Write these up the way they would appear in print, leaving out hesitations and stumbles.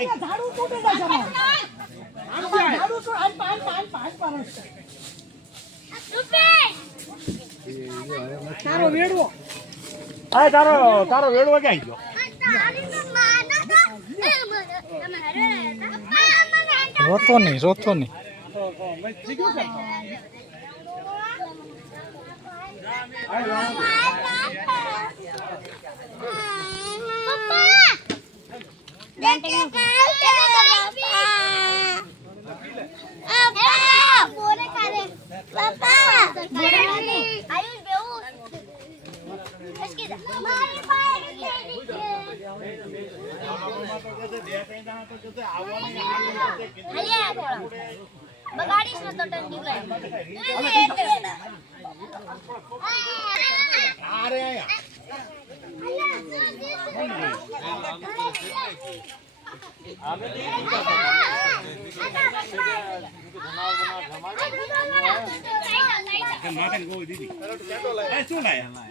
झाड़ू टूटे जा जमा झाड़ू तो पान पारस तारो वेड़વો આ તારો વેડવો ક્યાં ગયો? રોતો નહીં બગાડીશ ને તો ટંડી ગઈ અરે માથે ગો દીદી એ શું લાયા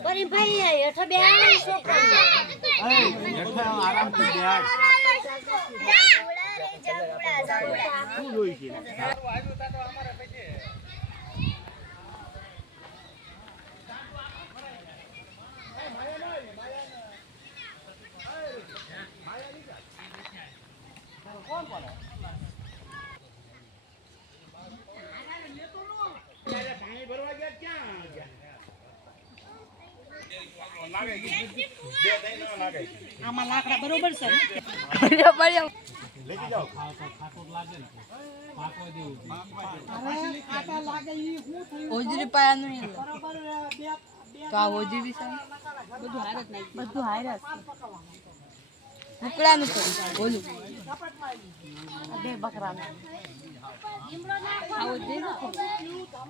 પરી ભાઈ હેઠો બે આરામ થી બેઠ શું જોઈ છે આમાં લાકડા બરોબર છે લેકી જાઓ આટા લાગે ઈ હું થયું હોજરી પાયાનું નહીં બરોબર બે તો આ હોજરી છે બધું હાર જ નાખી બધું હાયરા કુકડાનું છે ઓલું આ બે બકરાનું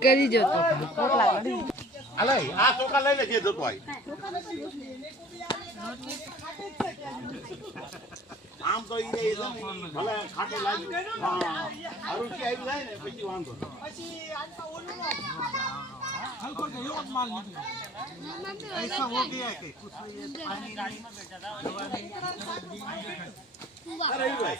કરી જો તો રોટલા કરી હાલે આ ચોખા લઈ લે જે જતો આય આમ તો ઈ રે ભલે ખાટે લાગી હા આરુચી આવી જાય ને પછી વાંધો પછી આટલા ઓલું हल्को के यो माल निकले ऐसा हो गया कि कुछ ये पानी रानी में बैठा था અરે ભાઈ